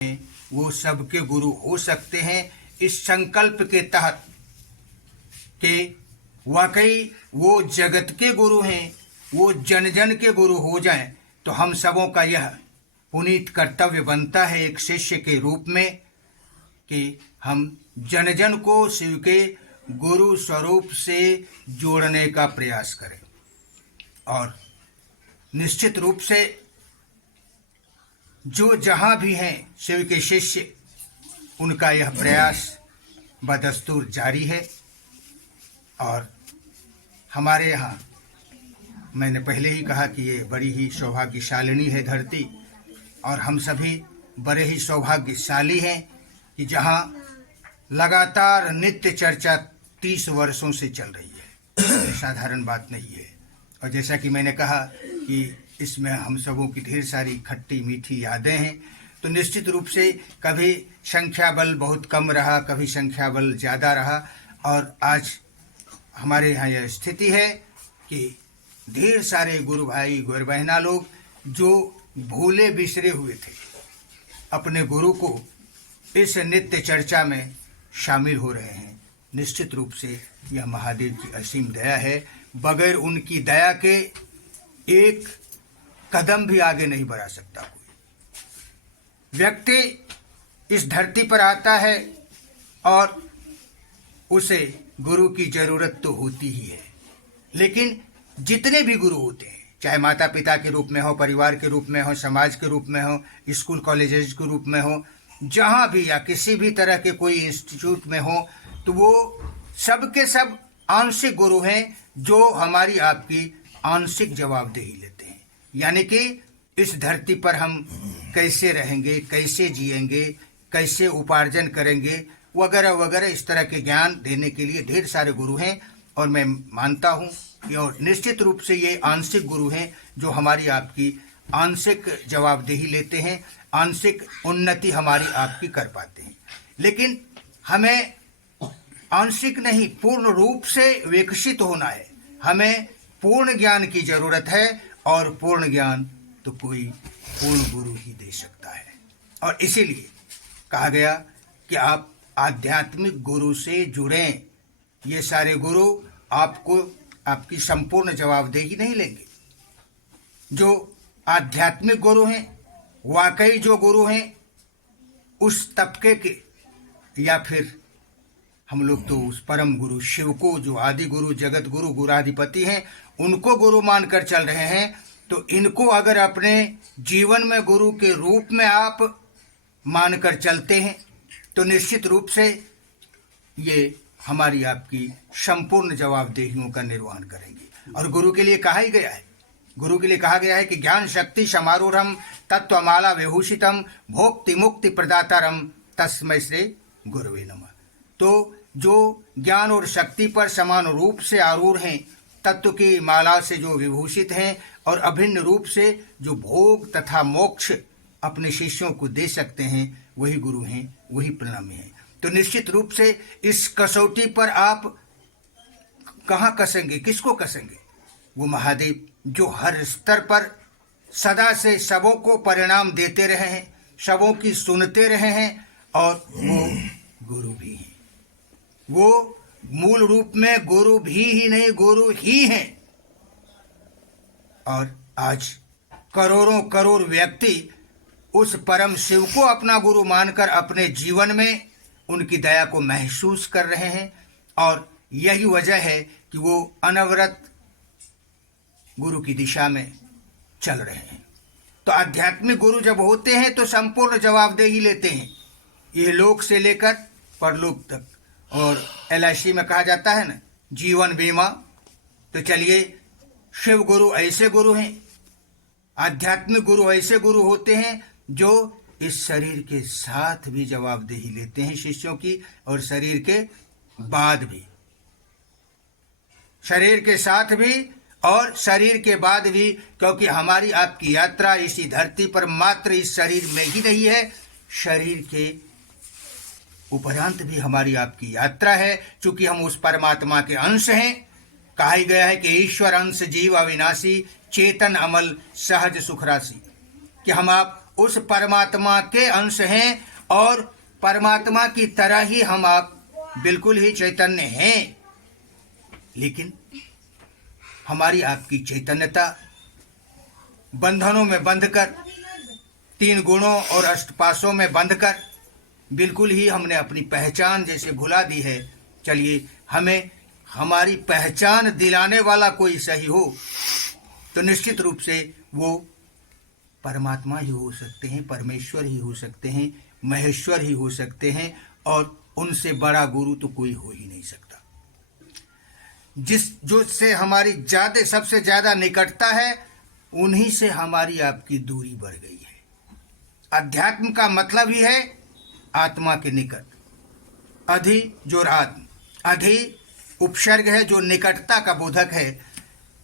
वो सबके गुरु हो सकते हैं इस संकल्प के तहत कि वाकई वो जगत के गुरु हैं, वो जन जन के गुरु हो जाएं, तो हम सबों का यह पुनीत कर्तव्य बनता है एक शिष्य के रूप में कि हम जन जन को शिव के गुरु स्वरूप से जोड़ने का प्रयास करें। और निश्चित रूप से जो जहाँ भी हैं शिव के शिष्य, उनका यह प्रयास बदस्तूर जारी है। और हमारे यहाँ मैंने पहले ही कहा कि ये बड़ी ही सौभाग्यशालिनी है धरती, और हम सभी बड़े ही सौभाग्यशाली हैं कि जहाँ लगातार नित्य चर्चा 30 वर्षों से चल रही है। साधारण बात नहीं है। और जैसा कि मैंने कहा कि इसमें हम सबों की ढेर सारी खट्टी मीठी यादें हैं, तो निश्चित रूप से कभी संख्या बल बहुत कम रहा, कभी संख्या बल ज़्यादा रहा, और आज हमारे यहाँ यह स्थिति है कि ढेर सारे गुरु भाई गुरु बहना लोग जो भूले बिसरे हुए थे, अपने गुरु को इस नित्य चर्चा में शामिल हो रहे हैं। निश्चित रूप से यह महादेव की असीम दया है। बगैर उनकी दया के एक कदम भी आगे नहीं बढ़ा सकता कोई व्यक्ति। इस धरती पर आता है और उसे गुरु की जरूरत तो होती ही है, लेकिन जितने भी गुरु होते हैं, चाहे माता पिता के रूप में हो, परिवार के रूप में हो, समाज के रूप में हो, स्कूल कॉलेजेस के रूप में हो, जहाँ भी या किसी भी तरह के कोई इंस्टीट्यूट में हो, तो वो सब के सब आंशिक गुरु हैं जो हमारी आपकी आंशिक जवाबदेही लेते हैं। यानी कि इस धरती पर हम कैसे रहेंगे, कैसे जिएंगे, कैसे उपार्जन करेंगे, वगैरह वगैरह, इस तरह के ज्ञान देने के लिए ढेर सारे गुरु हैं। और मैं मानता हूँ कि और निश्चित रूप से ये आंशिक गुरु हैं जो हमारी आपकी आंशिक जवाबदेही लेते हैं, आंशिक उन्नति हमारी आपकी कर पाते हैं। लेकिन हमें आंशिक नहीं, पूर्ण रूप से विकसित होना है। हमें पूर्ण ज्ञान की जरूरत है, और पूर्ण ज्ञान तो कोई पूर्ण गुरु ही दे सकता है। और इसीलिए कहा गया कि आप आध्यात्मिक गुरु से जुड़ें। ये सारे गुरु आपको आपकी संपूर्ण जवाबदेही नहीं लेंगे। जो आध्यात्मिक गुरु हैं, वाकई जो गुरु हैं उस तबके के, या फिर हम लोग तो उस परम गुरु शिव को, जो आदि गुरु, जगत गुरु, गुराधिपति हैं, उनको गुरु मानकर चल रहे हैं। तो इनको अगर अपने जीवन में गुरु के रूप में आप मानकर चलते हैं, तो निश्चित रूप से ये हमारी आपकी संपूर्ण जवाबदेहियों का निर्वहन करेंगे। और गुरु के लिए कहा ही गया है, गुरु के लिए कहा गया है कि ज्ञान शक्ति समारूढ़म तत्वमाला विभूषितम भोक्ति मुक्ति प्रदातारम तस्मै श्री गुरुवे नमः। तो जो ज्ञान और शक्ति पर समान रूप से आरूढ़ हैं, तत्व की माला से जो विभूषित हैं, और अभिन्न रूप से जो भोग तथा मोक्ष अपने शिष्यों को दे सकते हैं, वही गुरु हैं, वही प्रणामी हैं। तो निश्चित रूप से इस कसौटी पर आप कहाँ कसेंगे, किसको कसेंगे? वो महादेव जो हर स्तर पर सदा से सबों को परिणाम देते रहे हैं, सबों की सुनते रहे हैं, और वो गुरु भी हैं। वो मूल रूप में गुरु भी ही नहीं, गुरु ही हैं। और आज करोड़ों करोड़ व्यक्ति उस परम शिव को अपना गुरु मानकर अपने जीवन में उनकी दया को महसूस कर रहे हैं। और यही वजह है कि वो अनवरत गुरु की दिशा में चल रहे हैं। तो आध्यात्मिक गुरु जब होते हैं तो संपूर्ण जवाबदेही लेते हैं, ये लोक से लेकर परलोक तक। और LIC में कहा जाता है ना, जीवन बीमा। तो चलिए, शिव गुरु ऐसे गुरु हैं, आध्यात्मिक गुरु ऐसे गुरु होते हैं जो इस शरीर के साथ भी जवाबदेही लेते हैं शिष्यों की, और शरीर के बाद भी, शरीर के साथ भी और शरीर के बाद भी, क्योंकि हमारी आपकी यात्रा इसी धरती पर मात्र इस शरीर में ही नहीं है, शरीर के उपरांत भी हमारी आपकी यात्रा है। चूंकि हम उस परमात्मा के अंश हैं। कहा ही गया है कि ईश्वर अंश जीव अविनाशी, चेतन अमल सहज सुखराशि, कि हम आप उस परमात्मा के अंश हैं और परमात्मा की तरह ही हम आप बिल्कुल ही चैतन्य हैं, लेकिन हमारी आपकी चैतन्यता बंधनों में बंधकर, 3 गुणों और अष्टपाशों में बंधकर बिल्कुल ही हमने अपनी पहचान जैसे भुला दी है। चलिए, हमें हमारी पहचान दिलाने वाला कोई सही हो तो निश्चित रूप से वो परमात्मा ही हो सकते हैं, परमेश्वर ही हो सकते हैं, महेश्वर ही हो सकते हैं, और उनसे बड़ा गुरु तो कोई हो ही नहीं सकता। जो से हमारी सबसे ज्यादा निकटता है, उन्हीं से हमारी आपकी दूरी बढ़ गई है। अध्यात्म का मतलब ही है आत्मा के निकट। अधि जो आत्म, अधि उपसर्ग है जो निकटता का बोधक है,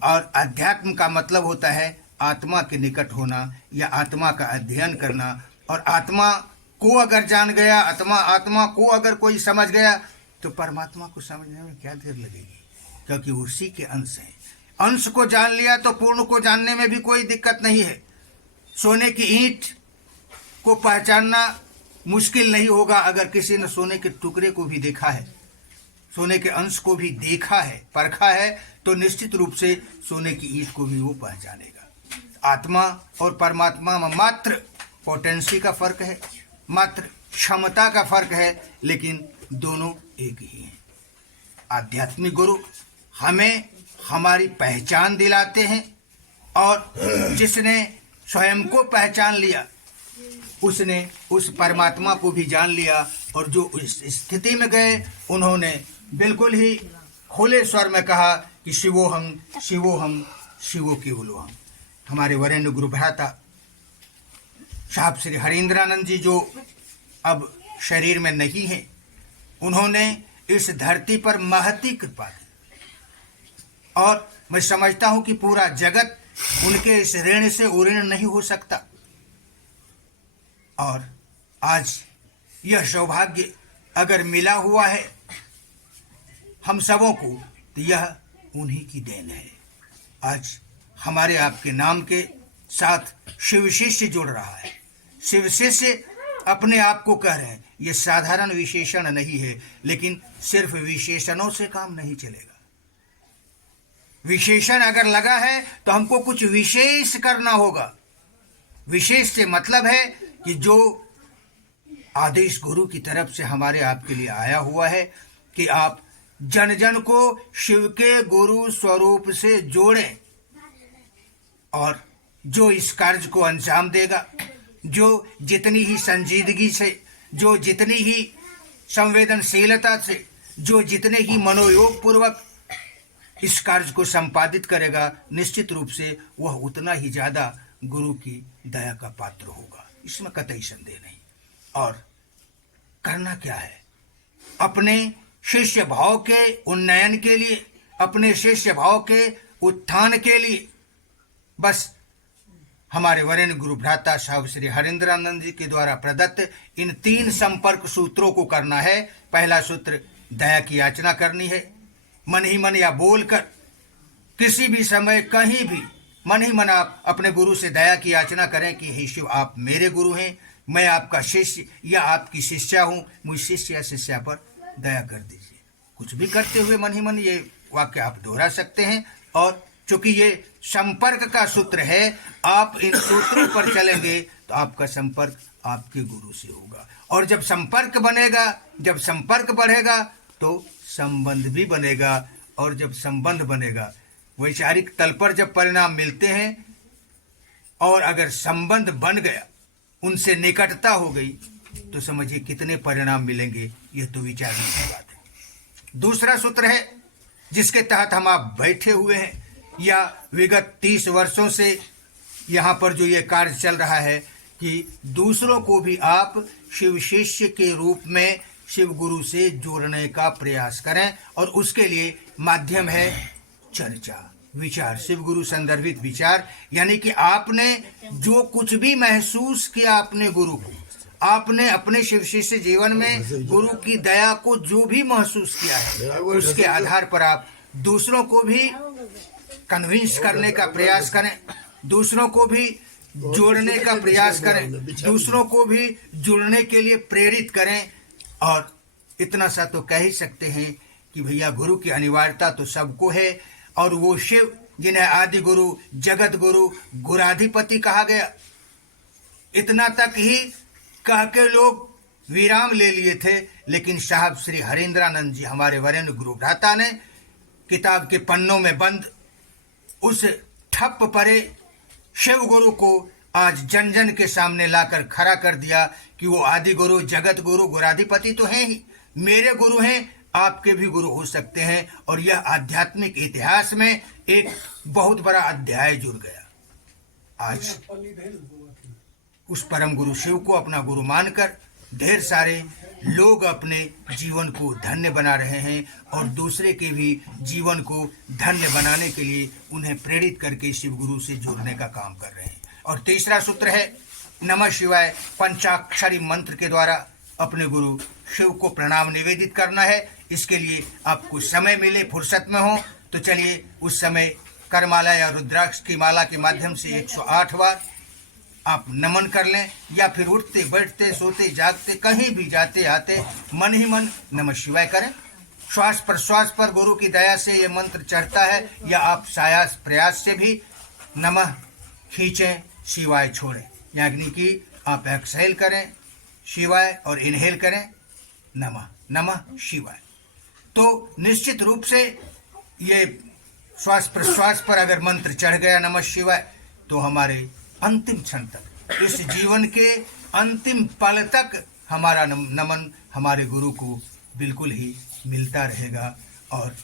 और अध्यात्म का मतलब होता है आत्मा के निकट होना या आत्मा का अध्ययन करना। और आत्मा को अगर जान गया, आत्मा को अगर कोई समझ गया, तो परमात्मा को समझने में क्या देर लगेगी, क्योंकि उसी के अंश हैं। अंश को जान लिया तो पूर्ण को जानने में भी कोई दिक्कत नहीं है। सोने की ईंट को पहचानना मुश्किल नहीं होगा अगर किसी ने सोने के टुकड़े को भी देखा है, सोने के अंश को भी देखा है, परखा है, तो निश्चित रूप से सोने की ईंट को भी वो पहचानेगा। आत्मा और परमात्मा में मात्र पोटेंसी का फर्क है, मात्र क्षमता का फर्क है, लेकिन दोनों एक ही हैं। आध्यात्मिक गुरु हमें हमारी पहचान दिलाते हैं, और जिसने स्वयं को पहचान लिया उसने उस परमात्मा को भी जान लिया, और जो इस स्थिति में गए उन्होंने बिल्कुल ही खुले स्वर में कहा कि शिवोहम शिवोहम शिवो केवलोहम। हमारे वरेण्य गुरु भ्राता साहब श्री हरीन्द्रानंद जी, जो अब शरीर में नहीं हैं, उन्होंने इस धरती पर महती कृपा की, और मैं समझता हूं कि पूरा जगत उनके इस ऋण से उऋण नहीं हो सकता। और आज यह सौभाग्य अगर मिला हुआ है हम सबों को, तो यह उन्हीं की देन है। आज हमारे आपके नाम के साथ शिव शिष्य जुड़ रहा है। शिव शिष्य अपने आप को कह रहे हैं, यह साधारण विशेषण नहीं है, लेकिन सिर्फ विशेषणों से काम नहीं चलेगा। विशेषण अगर लगा है तो हमको कुछ विशेष करना होगा। विशेष से मतलब है कि जो आदेश गुरु की तरफ से हमारे आपके लिए आया हुआ है कि आप जन जन को शिव के गुरु स्वरूप से जोड़ें, और जो इस कार्य को अंजाम देगा, जो जितनी ही संजीदगी से, जो जितनी ही संवेदनशीलता से, जो जितने ही मनोयोग पूर्वक इस कार्य को संपादित करेगा, निश्चित रूप से वह उतना ही ज्यादा गुरु की दया का पात्र होगा, इसमें कतई संदेह नहीं। और करना क्या है? अपने शिष्य भाव के उन्नयन के लिए, अपने शिष्य भाव के उत्थान के लिए बस हमारे वरेण्य गुरु भ्राता साहब श्री हरीन्द्रानंद जी के द्वारा प्रदत्त इन 3 संपर्क सूत्रों को करना है। पहला सूत्र, दया की याचना करनी है। मन ही मन या बोलकर किसी भी समय कहीं भी मन ही मन आप अपने गुरु से दया की याचना करें कि हे शिव, आप मेरे गुरु हैं, मैं आपका शिष्य या आपकी शिष्या हूं, मुझ शिष्य या शिष्या पर दया कर दीजिए। कुछ भी करते हुए मन ही मन ये वाक्य आप दोहरा सकते हैं। और चूंकि ये संपर्क का सूत्र है, आप इन सूत्रों पर चलेंगे तो आपका संपर्क आपके गुरु से होगा। और जब संपर्क बनेगा, जब संपर्क बढ़ेगा, तो संबंध भी बनेगा। और जब संबंध बनेगा, वैचारिक तल पर जब परिणाम मिलते हैं, और अगर संबंध बन गया, उनसे निकटता हो गई, तो समझिए कितने परिणाम मिलेंगे। यह तो विचारने की बात है। दूसरा सूत्र है जिसके तहत हम आप बैठे हुए हैं, या विगत 30 वर्षों से यहाँ पर जो ये कार्य चल रहा है कि दूसरों को भी आप शिव शिष्य के रूप में शिव गुरु से जोड़ने का प्रयास करें। और उसके लिए माध्यम है चर्चा, विचार, शिव गुरु संदर्भित विचार। यानी कि आपने जो कुछ भी महसूस किया अपने गुरु को, आपने अपने शिव शिष्य जीवन में गुरु की दया को जो भी महसूस किया है, उसके आधार पर आप दूसरों को भी कन्विंस करने का प्रयास करें, दूसरों को भी जोड़ने का प्रयास करें, दूसरों को भी जुड़ने के लिए प्रेरित करें। और इतना सा तो कह ही सकते हैं कि भैया गुरु की अनिवार्यता तो सबको है, और वो शिव जिन्हें आदि गुरु, जगत गुरु, गुराधिपति कहा गया, इतना तक ही कह के लोग विराम ले लिए थे। लेकिन साहब श्री हरेंद्रानंद जी, हमारे वरेण्य गुरु भ्राता ने किताब के पन्नों में बंद उस ठप परे शिव गुरु को आज जन जन के सामने लाकर खड़ा कर दिया कि वो आदि गुरु, जगत गुरु, गुराधिपति तो हैं ही, मेरे गुरु हैं, आपके भी गुरु हो सकते हैं। और यह आध्यात्मिक इतिहास में एक बहुत बड़ा अध्याय जुड़ गया। आज उस परम गुरु शिव को अपना गुरु मानकर ढेर सारे लोग अपने जीवन को धन्य बना रहे हैं, और दूसरे के भी जीवन को धन्य बनाने के लिए उन्हें प्रेरित करके शिव गुरु से जुड़ने का काम कर रहे हैं। और तीसरा सूत्र है नमः शिवाय। पंचाक्षरी मंत्र के द्वारा अपने गुरु शिव को प्रणाम निवेदित करना है। इसके लिए आपको समय मिले, फुर्सत में हो तो चलिए उस समय करमाला या रुद्राक्ष की माला के माध्यम से 108 बार आप नमन कर लें, या फिर उठते बैठते सोते जागते कहीं भी जाते आते मन ही मन नमः शिवाय करें। श्वास प्रश्वास पर गुरु की दया से ये मंत्र चढ़ता है, या आप सायास प्रयास से भी नमः खींचें, शिवाय छोड़ें, यानी कि आप एक्सहेल करें शिवाय और इनहेल करें नमः, नमः शिवाय। तो निश्चित रूप से ये श्वास प्रश्वास पर अगर मंत्र चढ़ गया नमः शिवाय, तो हमारे अंतिम क्षण तक, इस जीवन के अंतिम पल तक हमारा नमन हमारे गुरु को बिल्कुल ही मिलता रहेगा। और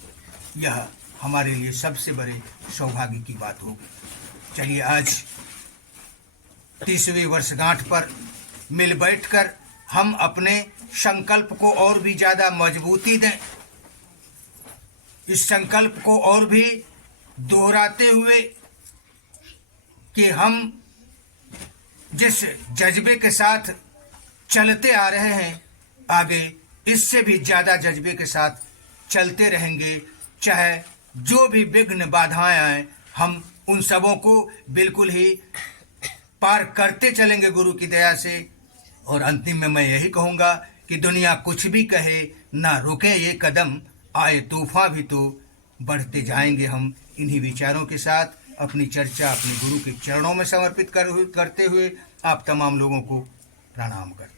यह हमारे लिए सबसे बड़े सौभाग्य की बात होगी। चलिए आज 30वीं वर्षगांठ पर मिल बैठकर हम अपने संकल्प को और भी ज्यादा मजबूती दें। इस संकल्प को और भी दोहराते हुए कि हम जिस जज्बे के साथ चलते आ रहे हैं, आगे इससे भी ज्यादा जज्बे के साथ चलते रहेंगे। चाहे जो भी विघ्न बाधाएं आए, हम उन सबों को बिल्कुल ही पार करते चलेंगे गुरु की दया से। और अंतिम में मैं यही कहूँगा कि दुनिया कुछ भी कहे, ना रुके ये कदम, आए तूफान भी तो बढ़ते जाएंगे हम। इन्हीं विचारों के साथ अपनी चर्चा अपने गुरु के चरणों में समर्पित करते हुए आप तमाम लोगों को प्रणाम करते हैं।